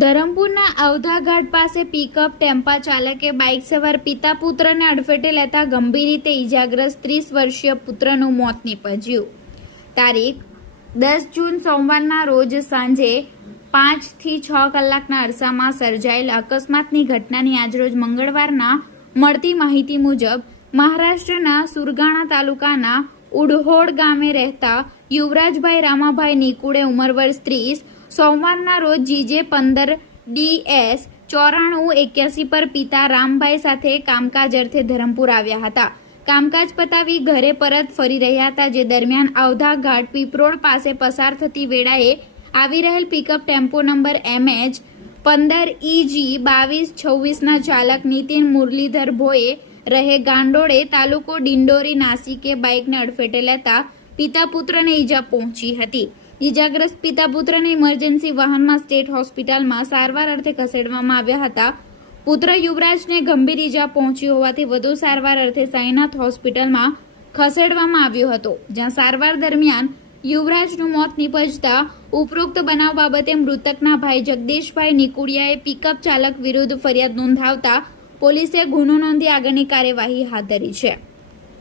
ધરમપુરના અવધા ઘાટ પાસે પિકઅપ ટેમ્પા ચાલકે બાઇક સવાર પિતા પુત્રને અડફેટે લેતા ગંભીર રીતે ઇજાગ્રસ્ત 30 વર્ષીય પુત્રનું મોત નીપજ્યું। તારીખ 10 જૂન સોમવારના રોજ સાંજે 5 થી 6 કલાકના અરસામાં સર્જાયેલ અકસ્માતની ઘટનાની આજરોજ મંગળવારના મળતી માહિતી મુજબ મહારાષ્ટ્રના સુરગાણા તાલુકાના ઉડહોડ ગામે રહેતા યુવરાજભાઈ રામાભાઈ નિકુડે ઉંમર વર્ષ 30 સોમવારના રોજ જીજે 15 DS 9481 પર પિતા રામભાઈ સાથે કામકાજ અર્થે ધરમપુર આવ્યા હતા। કામકાજ પતાવી ઘરે પરત ફરી રહ્યા હતા, જે દરમિયાન અવધા ઘાટ પીપરોડ પાસે પસાર થતી વેળાએ આવી રહેલ pickup tempo number MH 15 EG 2226ના ચાલક નીતિન મુરલીધર ભોએ રહે ગાંડોળે તાલુકો ડિંડોરી નાસિકે બાઇકને અડફેટે લેતા પિતા પુત્રને ઈજા પહોંચી હતી। ઇજાગ્રસ્ત પિતા પુત્રને ઇમરજન્સી વાહનમાં સ્ટેટ હોસ્પિટલમાં સારવાર અર્થે ખસેડવામાં આવ્યા હતા। પુત્ર યુવરાજને ગંભીર ઈજા પહોંચી હોવાથી વધુ સારવાર અર્થે સાઈનાથ હોસ્પિટલમાં ખસેડવામાં આવ્યો હતો, જ્યાં સારવાર દરમિયાન યુવરાજનું મોત નીપજતા ઉપરોક્ત બનાવ બાબતે મૃતકના ભાઈ જગદીશભાઈ નિકુડિયાએ પિકઅપ ચાલક વિરુદ્ધ ફરિયાદ નોંધાવતા પોલીસે ગુનો નોંધી આગળની કાર્યવાહી હાથ ધરી છે।